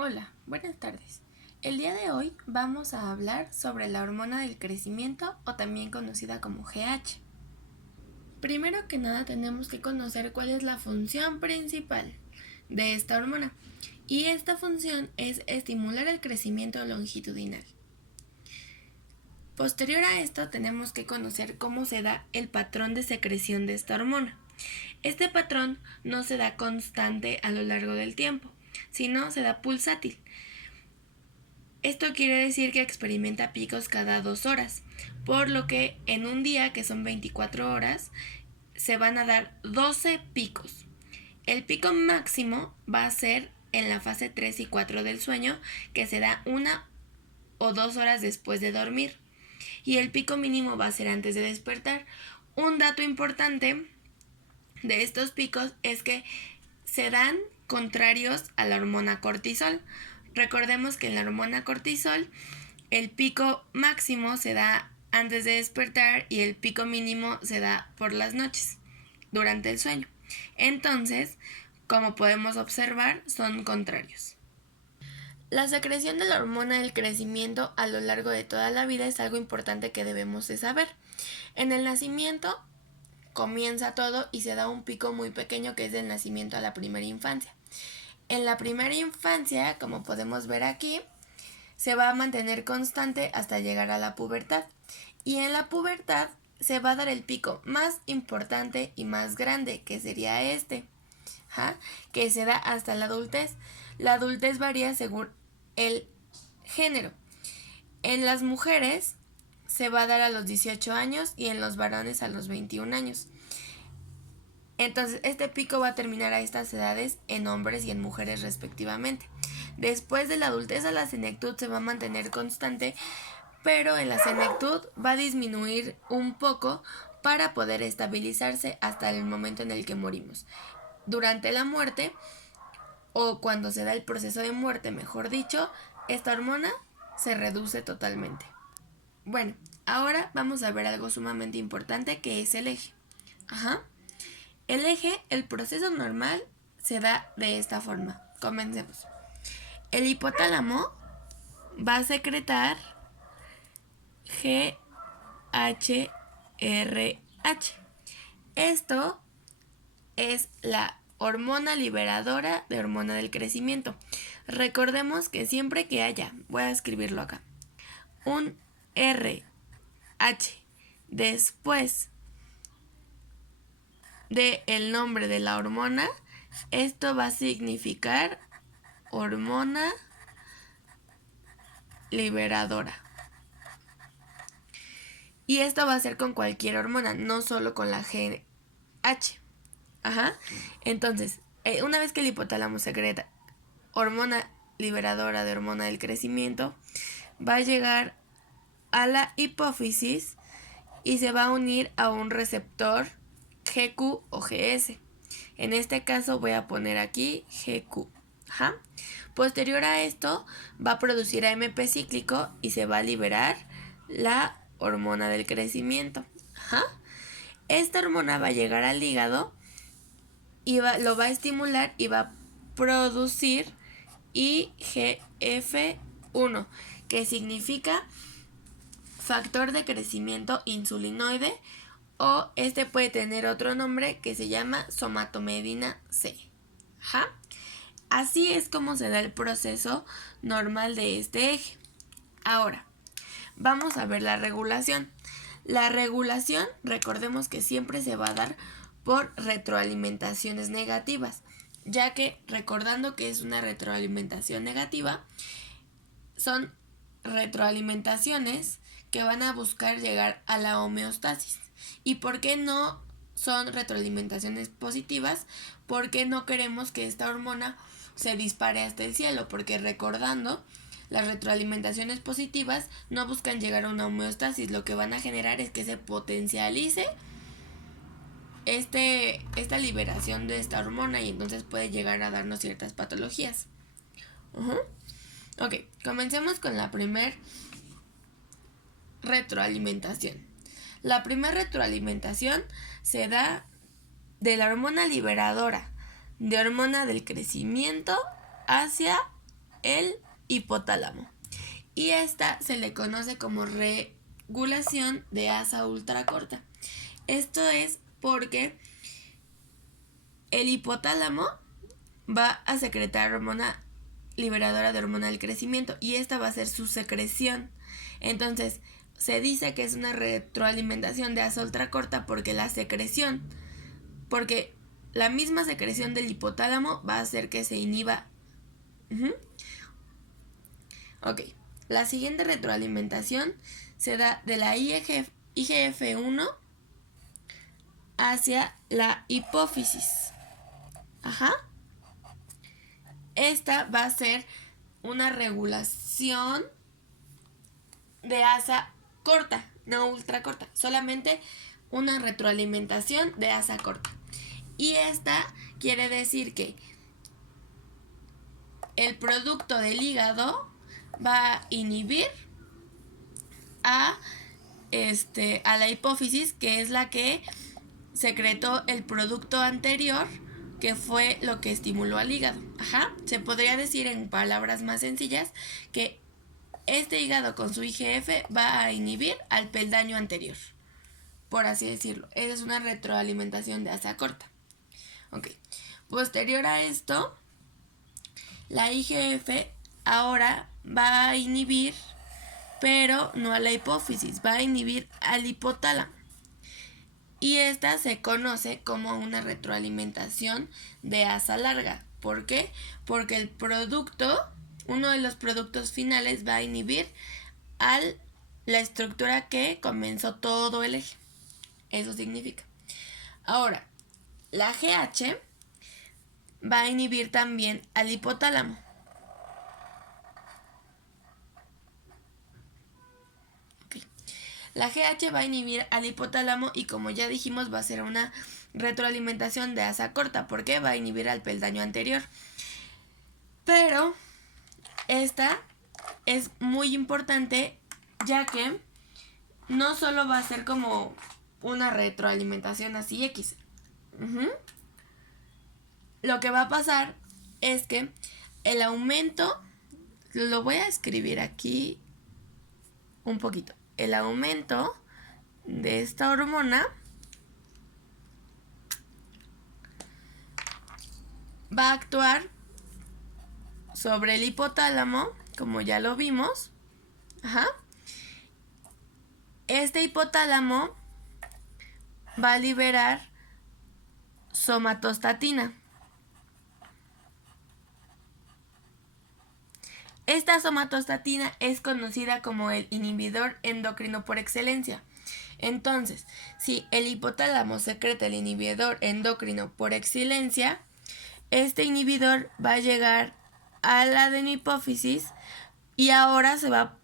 Hola, buenas tardes. El día de hoy vamos a hablar sobre la hormona del crecimiento o también conocida como GH. Primero que nada tenemos que conocer cuál es la función principal de esta hormona y esta función es estimular el crecimiento longitudinal. Posterior a esto tenemos que conocer cómo se da el patrón de secreción de esta hormona. Este patrón no se da constante a lo largo del tiempo, sino se da pulsátil. Esto quiere decir que experimenta picos cada 2 horas, por lo que en un día, que son 24 horas, se van a dar 12 picos. El pico máximo va a ser en la fase 3 y 4 del sueño, que se da 1 o 2 horas después de dormir. Y el pico mínimo va a ser antes de despertar. Un dato importante de estos picos es que se dan contrarios a la hormona cortisol. Recordemos que en la hormona cortisol el pico máximo se da antes de despertar y el pico mínimo se da por las noches, durante el sueño. Entonces, como podemos observar, son contrarios. La secreción de la hormona del crecimiento a lo largo de toda la vida es algo importante que debemos de saber. En el nacimiento comienza todo y se da un pico muy pequeño que es del nacimiento a la primera infancia. En la primera infancia, como podemos ver aquí, se va a mantener constante hasta llegar a la pubertad. Y en la pubertad se va a dar el pico más importante y más grande, que sería este, que se da hasta la adultez. La adultez varía según el género. En las mujeres se va a dar a los 18 años y en los varones a los 21 años. Entonces, este pico va a terminar a estas edades en hombres y en mujeres respectivamente. Después de la adultez a la senectud se va a mantener constante, pero en la senectud va a disminuir un poco para poder estabilizarse hasta el momento en el que morimos. Durante la muerte, o cuando se da el proceso de muerte, mejor dicho, esta hormona se reduce totalmente. Bueno, ahora vamos a ver algo sumamente importante que es el eje. El eje, el proceso normal, se da de esta forma. Comencemos. El hipotálamo va a secretar GHRH. Esto es la hormona liberadora de hormona del crecimiento. Recordemos que siempre que haya, voy a escribirlo acá, un RH después de el nombre de la hormona, esto va a significar hormona liberadora. Y esto va a ser con cualquier hormona, no solo con la GH. Entonces, una vez que el hipotálamo secreta hormona liberadora de hormona del crecimiento, va a llegar a la hipófisis y se va a unir a un receptor GQ o GS. En este caso voy a poner aquí GQ. Posterior a esto va a producir AMP cíclico y se va a liberar la hormona del crecimiento. Esta hormona va a llegar al hígado y lo va a estimular y va a producir IGF-1, que significa factor de crecimiento insulinoide, o este puede tener otro nombre que se llama somatomedina C. Así es como se da el proceso normal de este eje. Ahora, vamos a ver la regulación. La regulación, recordemos que siempre se va a dar por retroalimentaciones negativas, ya que, recordando que es una retroalimentación negativa, son retroalimentaciones que van a buscar llegar a la homeostasis. ¿Y por qué no son retroalimentaciones positivas? Porque no queremos que esta hormona se dispare hasta el cielo, porque recordando, las retroalimentaciones positivas no buscan llegar a una homeostasis, lo que van a generar es que se potencialice esta liberación de esta hormona y entonces puede llegar a darnos ciertas patologías. Ok, comencemos con la primer retroalimentación. La primera retroalimentación se da de la hormona liberadora de hormona del crecimiento hacia el hipotálamo. Y esta se le conoce como regulación de asa ultracorta. Esto es porque el hipotálamo va a secretar hormona liberadora de hormona del crecimiento y esta va a ser su secreción. Entonces, se dice que es una retroalimentación de asa ultracorta porque la misma secreción del hipotálamo va a hacer que se inhiba. Ok, la siguiente retroalimentación se da de la IGF-1 hacia la hipófisis. Esta va a ser una regulación de asa corta, no ultracorta, solamente una retroalimentación de asa corta. Y esta quiere decir que el producto del hígado va a inhibir a la hipófisis, que es la que secretó el producto anterior, que fue lo que estimuló al hígado. Se podría decir en palabras más sencillas que este hígado con su IGF va a inhibir al peldaño anterior, por así decirlo. Esa es una retroalimentación de asa corta. Ok. Posterior a esto, la IGF ahora va a inhibir, pero no a la hipófisis, va a inhibir al hipotálamo. Y esta se conoce como una retroalimentación de asa larga. ¿Por qué? Porque uno de los productos finales va a inhibir a la estructura que comenzó todo el eje. Eso significa. Ahora, la GH va a inhibir también al hipotálamo. La GH va a inhibir al hipotálamo y, como ya dijimos, va a ser una retroalimentación de asa corta porque va a inhibir al peldaño anterior. Pero esta es muy importante, ya que no solo va a ser como una retroalimentación así X. Lo que va a pasar es que el aumento, lo voy a escribir aquí un poquito. El aumento de esta hormona va a actuar sobre el hipotálamo, como ya lo vimos. Este hipotálamo va a liberar somatostatina. Esta somatostatina es conocida como el inhibidor endocrino por excelencia. Entonces, si el hipotálamo secreta el inhibidor endocrino por excelencia, este inhibidor va a llegar a la adenohipófisis y ahora se va a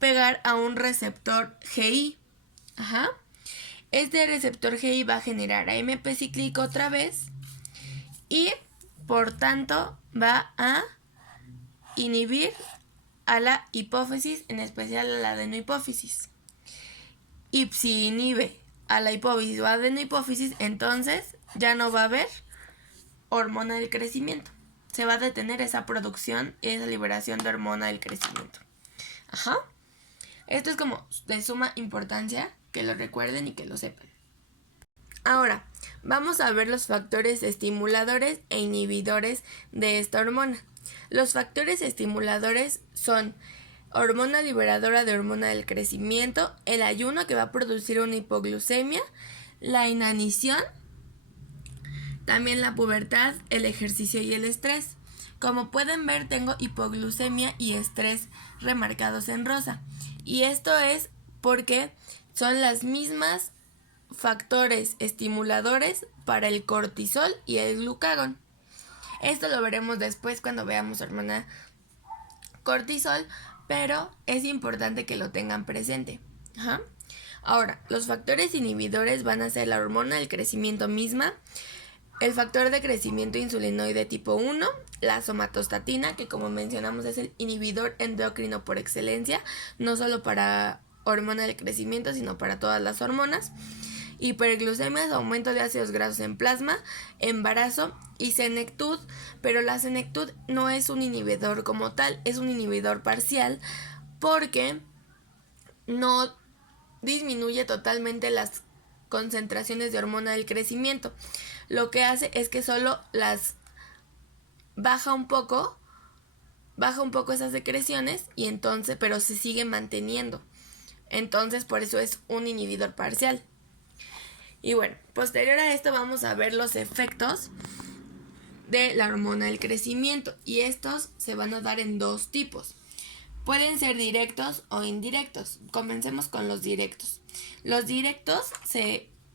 pegar a un receptor GI. Este receptor GI va a generar AMP cíclico otra vez y por tanto va a inhibir a la hipófisis, en especial a la adenohipófisis. Y si inhibe a la hipófisis o adenohipófisis, entonces ya no va a haber hormona del crecimiento. Se va a detener esa producción y esa liberación de hormona del crecimiento. Esto es como de suma importancia que lo recuerden y que lo sepan. Ahora, vamos a ver los factores estimuladores e inhibidores de esta hormona. Los factores estimuladores son hormona liberadora de hormona del crecimiento, el ayuno, que va a producir una hipoglucemia, la inanición, también la pubertad, el ejercicio y el estrés. Como pueden ver, tengo hipoglucemia y estrés remarcados en rosa. Y esto es porque son las mismas factores estimuladores para el cortisol y el glucagón. Esto lo veremos después cuando veamos hormona cortisol, pero es importante que lo tengan presente. Ahora, los factores inhibidores van a ser la hormona del crecimiento misma, el factor de crecimiento insulinoide tipo 1, la somatostatina, que como mencionamos es el inhibidor endocrino por excelencia, no solo para hormona del crecimiento, sino para todas las hormonas. hiperglucemias, aumento de ácidos grasos en plasma, embarazo y senectud, pero la senectud no es un inhibidor como tal, es un inhibidor parcial porque no disminuye totalmente las concentraciones de hormona del crecimiento. Lo que hace es que solo las baja un poco esas secreciones y entonces, pero se sigue manteniendo. Entonces, por eso es un inhibidor parcial. Y bueno, posterior a esto vamos a ver los efectos de la hormona del crecimiento y estos se van a dar en dos tipos. Pueden ser directos o indirectos. Comencemos con los directos. Los directos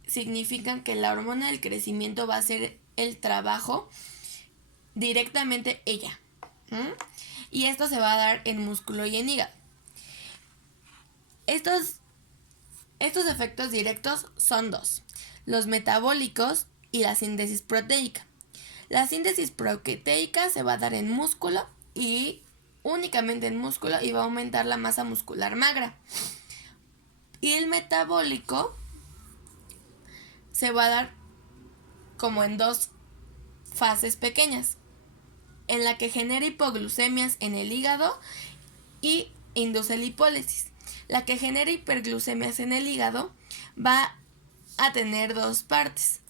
significan que la hormona del crecimiento va a hacer el trabajo directamente ella. Y esto se va a dar en músculo y en hígado. Estos efectos directos son dos: los metabólicos y la síntesis proteica. La síntesis proteica se va a dar en músculo y únicamente en músculo y va a aumentar la masa muscular magra. Y el metabólico se va a dar como en dos fases pequeñas, en la que genera hipoglucemias en el hígado y induce lipólisis. La que genera hiperglucemias en el hígado va a tener dos partes: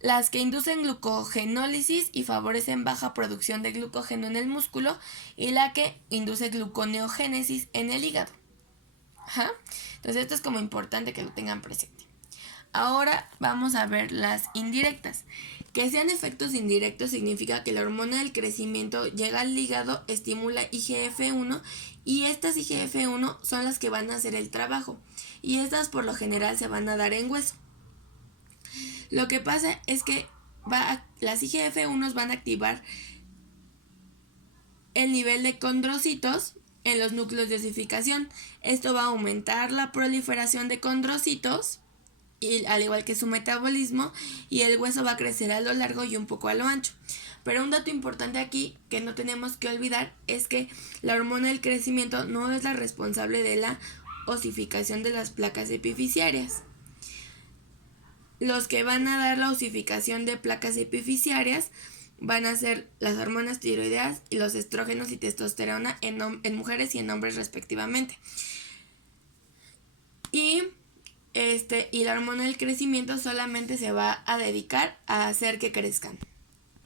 las que inducen glucogenólisis y favorecen baja producción de glucógeno en el músculo, y la que induce gluconeogénesis en el hígado. Entonces esto es como importante que lo tengan presente. Ahora vamos a ver las indirectas. Que sean efectos indirectos significa que la hormona del crecimiento llega al hígado, estimula IGF-1 y estas IGF-1 son las que van a hacer el trabajo y estas por lo general se van a dar en hueso. Lo que pasa es que las IGF-1 van a activar el nivel de condrocitos en los núcleos de osificación. Esto va a aumentar la proliferación de condrocitos, y al igual que su metabolismo, y el hueso va a crecer a lo largo y un poco a lo ancho. Pero un dato importante aquí que no tenemos que olvidar es que la hormona del crecimiento no es la responsable de la osificación de las placas epifisiarias. Los que van a dar la osificación de placas epifisiarias van a ser las hormonas tiroideas y los estrógenos y testosterona en mujeres y en hombres respectivamente. Y la hormona del crecimiento solamente se va a dedicar a hacer que crezcan.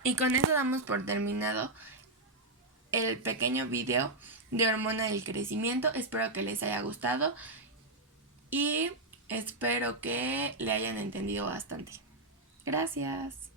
Y con eso damos por terminado el pequeño video de hormona del crecimiento. Espero que les haya gustado y espero que le hayan entendido bastante. Gracias.